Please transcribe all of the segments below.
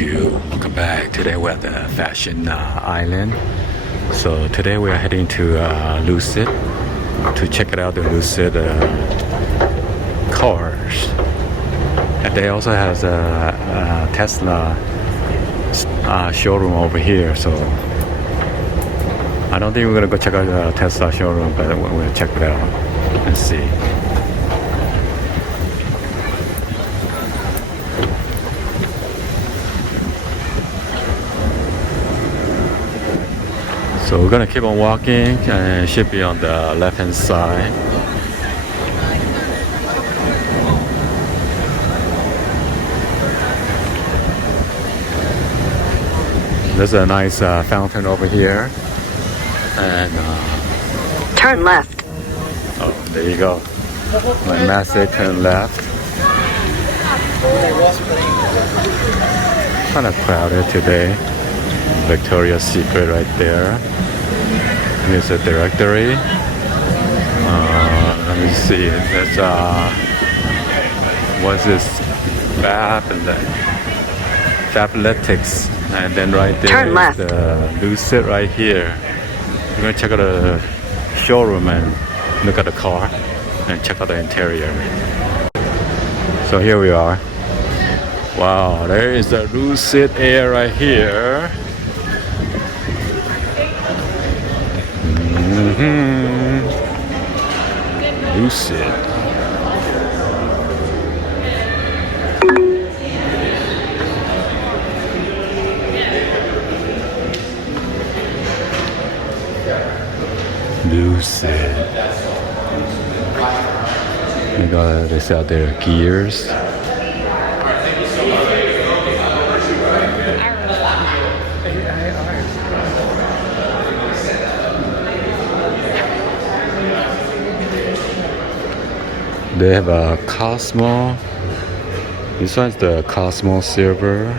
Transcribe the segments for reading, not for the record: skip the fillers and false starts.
YouTube, welcome back. Today we're at the Fashion Island. So today we are heading to Lucid to check out the Lucid cars. And they also has a Tesla showroom over here. So I don't think we're gonna go check out the Tesla showroom, but we'll check it out and see. So we're gonna keep on walking and it should be on the left hand side. There's a nice fountain over here. And turn left. Oh, there you go. My massive turn left. Kind of crowded today. Victoria's Secret right there. Here's a directory. Let me see. There's what's this? Fab and then Fabletics, and then right there is the Lucid right here. We're gonna check out the showroom and look at the car and check out the interior. So here we are. Wow, there is the Lucid Air right here. Lucid. Lucid. They got this out there, gears. They have a Cosmo. This one's the Cosmo Silver,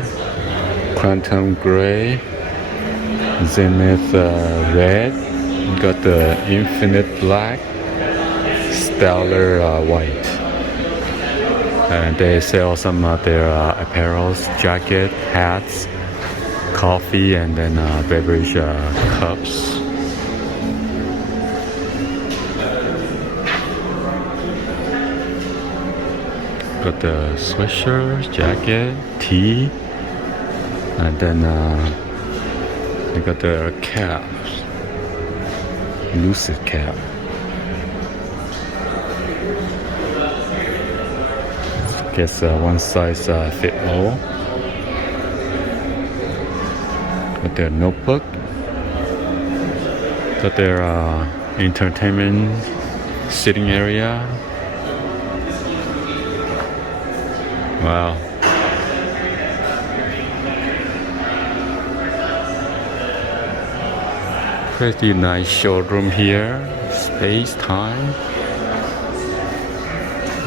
Quantum Gray, Zenith Red. You got the Infinite Black, Stellar White. And they sell some of their apparels, jacket, hats, coffee, and then beverage cups. Got the sweatshirt, jacket, tee, and then they got the caps, Lucid cap. Guess one size fit all. Got their notebook. Got their entertainment sitting area. Wow. Pretty nice showroom here. Space time.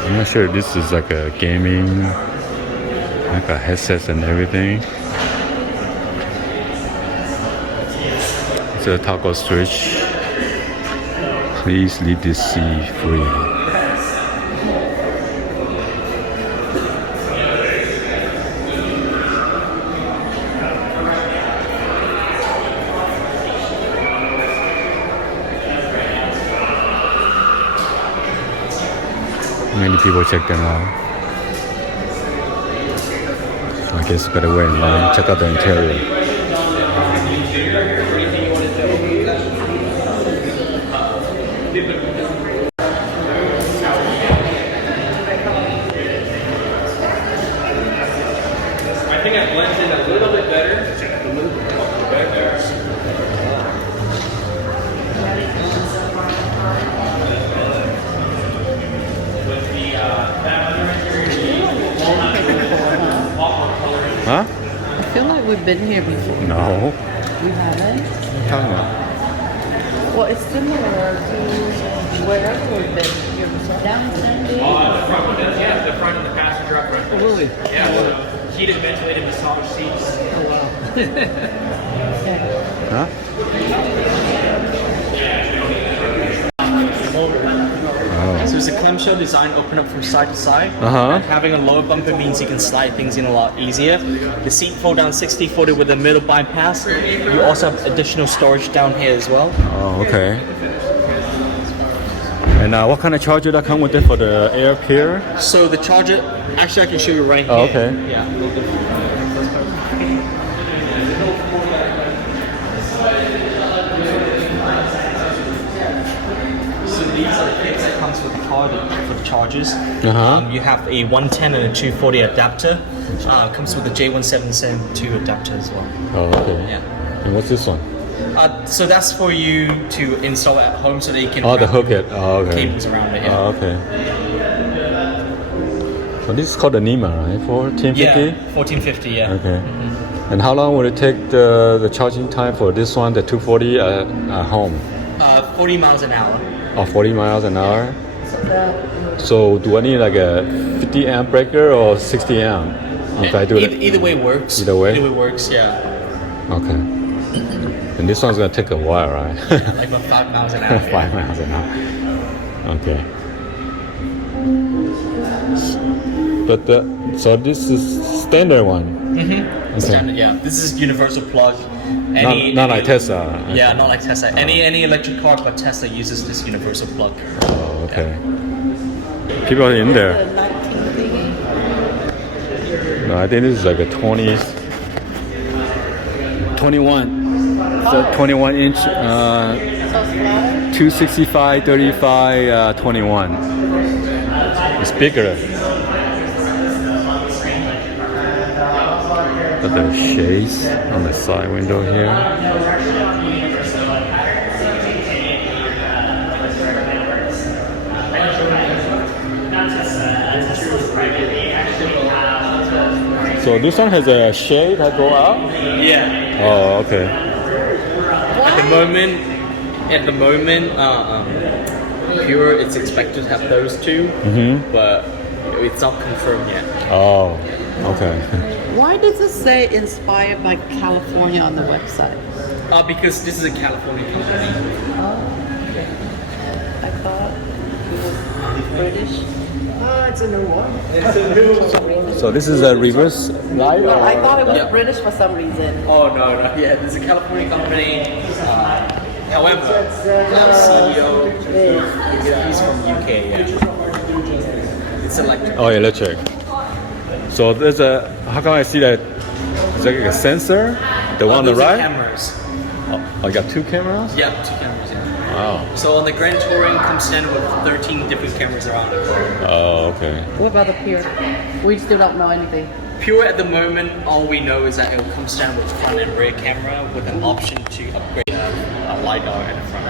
I'm not sure this is like a gaming, like a headsets and everything. It's a toggle switch. Please leave this seat free. Many people check them out. So I guess we gotta wait in line, check out the interior. I think I blends in a little bit better. Huh? I feel like we've been here before. No. We haven't? What are you talking about? Well, it's similar to wherever we've been here before. Down in San Diego. The front one does, yeah, the front and the passenger up front. Oh, really? Yeah, so heated, ventilated, massage seats. Oh, wow. Huh? So there's a clamshell design open up from side to side. Uh-huh. Having a lower bumper means you can slide things in a lot easier. The seat fold down 60/40 with a middle bypass. You also have additional storage down here as well. Oh, okay. And what kind of charger that come with it for the air care? So the charger, actually I can show you right here. Oh, okay. Yeah. So these are the kits that comes with the car for the chargers. Uh-huh. You have a 110 and a 240 adapter. Comes with a J1772 adapter as well. Oh, okay. Yeah. And what's this one? So that's for you to install at home so that you can Oh, the hook it. Oh, okay. cables around it. Yeah. Oh, okay. So this is called the NEMA, right? 1450? Yeah, 1450. Yeah. Okay. And how long would it take the charging time for this one, the 240 at home? 40 miles an hour. Oh, 40 miles an hour? So do I need like a 50 amp breaker or 60 amp? If I do it? Either way works. Either way? Either way works, yeah. Okay. And this one's gonna take a while, right? Like about 5 miles an hour. 5 miles an hour. Okay. But so this is standard one. Mm-hmm. Okay. Standard, yeah. This is universal plug. Not like Tesla. Yeah, not like Tesla. Any electric car but Tesla uses this universal plug. Oh, okay. People are in there. The 19 thingy. No, I think this is like a 21. So 21 inch, So flat. 265, 35, 21. It's bigger. Got the shades on the side window here. So this one has a shade that go up? Yeah. Oh, okay. At the moment, Pure it's expected to have those two, but it's not confirmed yet. Oh, okay. Why does it say inspired by California on the website? Because this is a California company. I thought it was British. It's a new one. So this is a reverse light? No, I thought it was Yeah. British for some reason. Oh no, yeah, this is a California company. However, our CEO, he's from UK. Yeah. It's electric. Oh, electric. So there's how come I see that? Is like a sensor? The one on the Those are right? cameras. Oh, I got two cameras? Yeah, 2 cameras. Yeah. Wow. So on the Grand Touring comes standard with 13 different cameras around the car. Oh, okay. What about the Pure? We still don't know anything. Pure at the moment, all we know is that it comes down with front and rear camera with an option to upgrade a LiDAR at the front.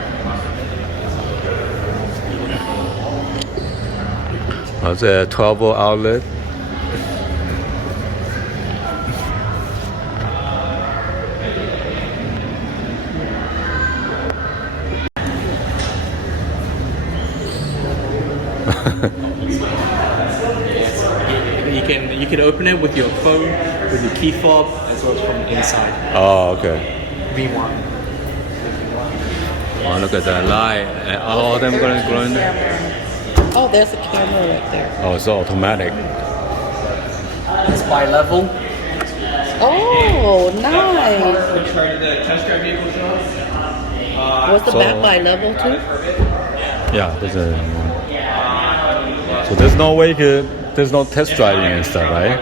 It's a 12-volt outlet. You can open it with your phone, with your key fob, as well as from the inside. Oh, okay. V1. Oh, look at that light. And all of them going. Oh, there's a camera right there. Oh, it's automatic. It's bi-level. Oh, nice. The test drive vehicle show. Was the So- back by level too? Yeah, there's a. So there's no way there's no test driving and stuff, right?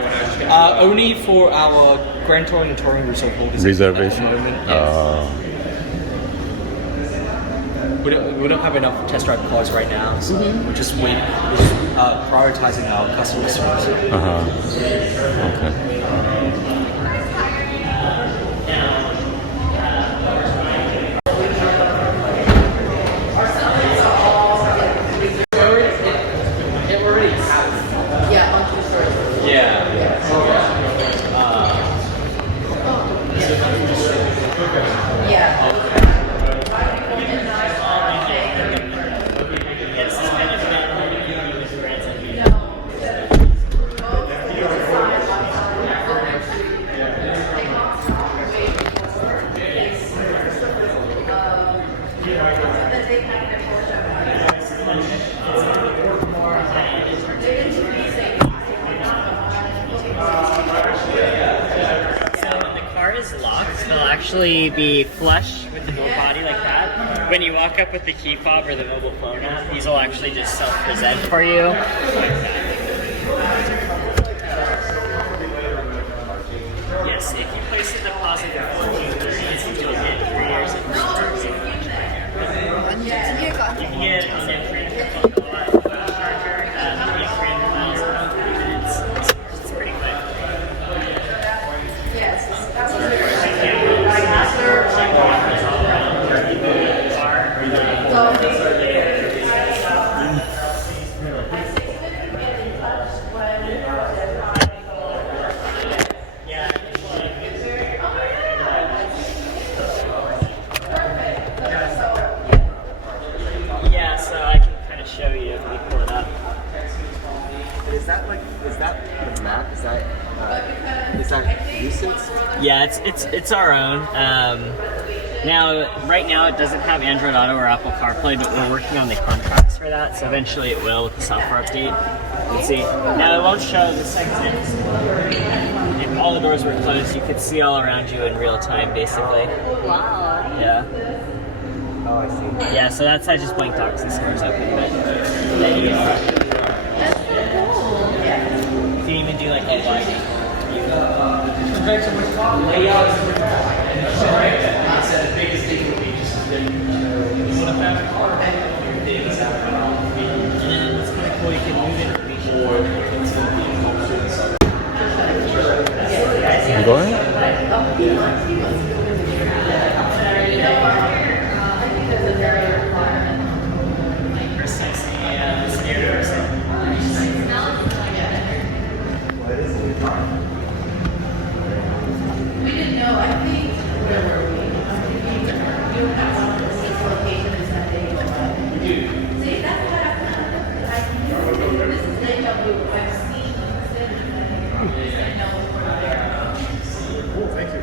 Only for our Grand Touring and Touring Reserve holders. Reservation. At the moment, yes. We don't have enough test drive cars right now, so we're just prioritizing our customer service. Okay. doors locked, they'll actually be flush with the body like that. When you walk up with the key fob or the mobile phone app, these will actually just self-present for you. Yes, if you place a deposit for 14 you'll get 3 years of free. You can get on the free charger, you get 300 miles in about 3 minutes. It's pretty quick. Yeah, so I can kind of show you. Let me pull it up. Is that the map? Is that Lucid's? Yeah, it's our own. Now, right now it doesn't have Android Auto or Apple CarPlay, but we're working on the contracts for that, so eventually it will with the software update. You can see. Now it won't show the second. If all the doors were closed, you could see all around you in real time, basically. Wow. Yeah. Oh, I see. Yeah, so that's how just blink dogs and scores open. But then you can you can even do like a lighting. You going?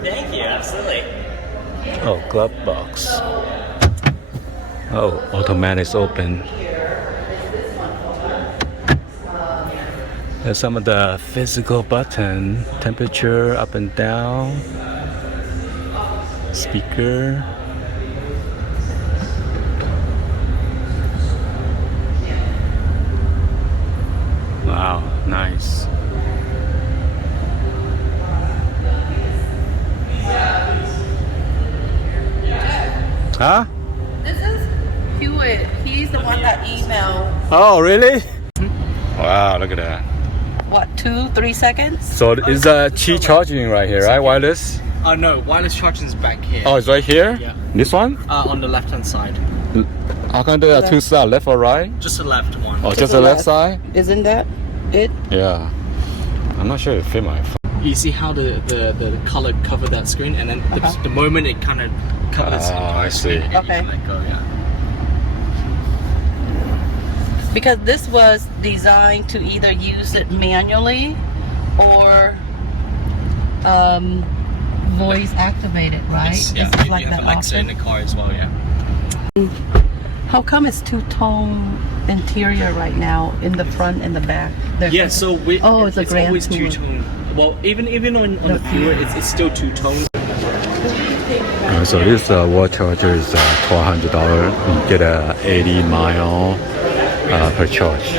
Thank you, absolutely. Oh, glove box. Oh, automatic is open. There's some of the physical button, temperature up and down, speaker. Wow, nice. Huh? This is Hewitt. He's the one that emailed, Oh, really? Wow, look at that. what, 2-3 seconds? So it's Qi charging right here, right? Wireless? No, wireless charging is back here. Oh, it's right here? Yeah. This one? On the left-hand side. How come there are two sides, left or right? Just the left one. Oh, just the left side? Isn't that it? Yeah. I'm not sure if it fit my phone. You see how the color covered that screen, and then the moment it kind of covers. Oh, I see. and you Okay. can let go, yeah. Because this was designed to either use it manually or voice activated, right? Yes, yeah. This is You like have that Alexa in option. the car as well, yeah. How come it's two-tone interior right now in the front and the back? There's Yeah, so Oh, it's a Grand always Tour. two-tone. Well, even on the viewer, it's still two-tone. So this wall charger is $1,200. You get a 80 mile per charge.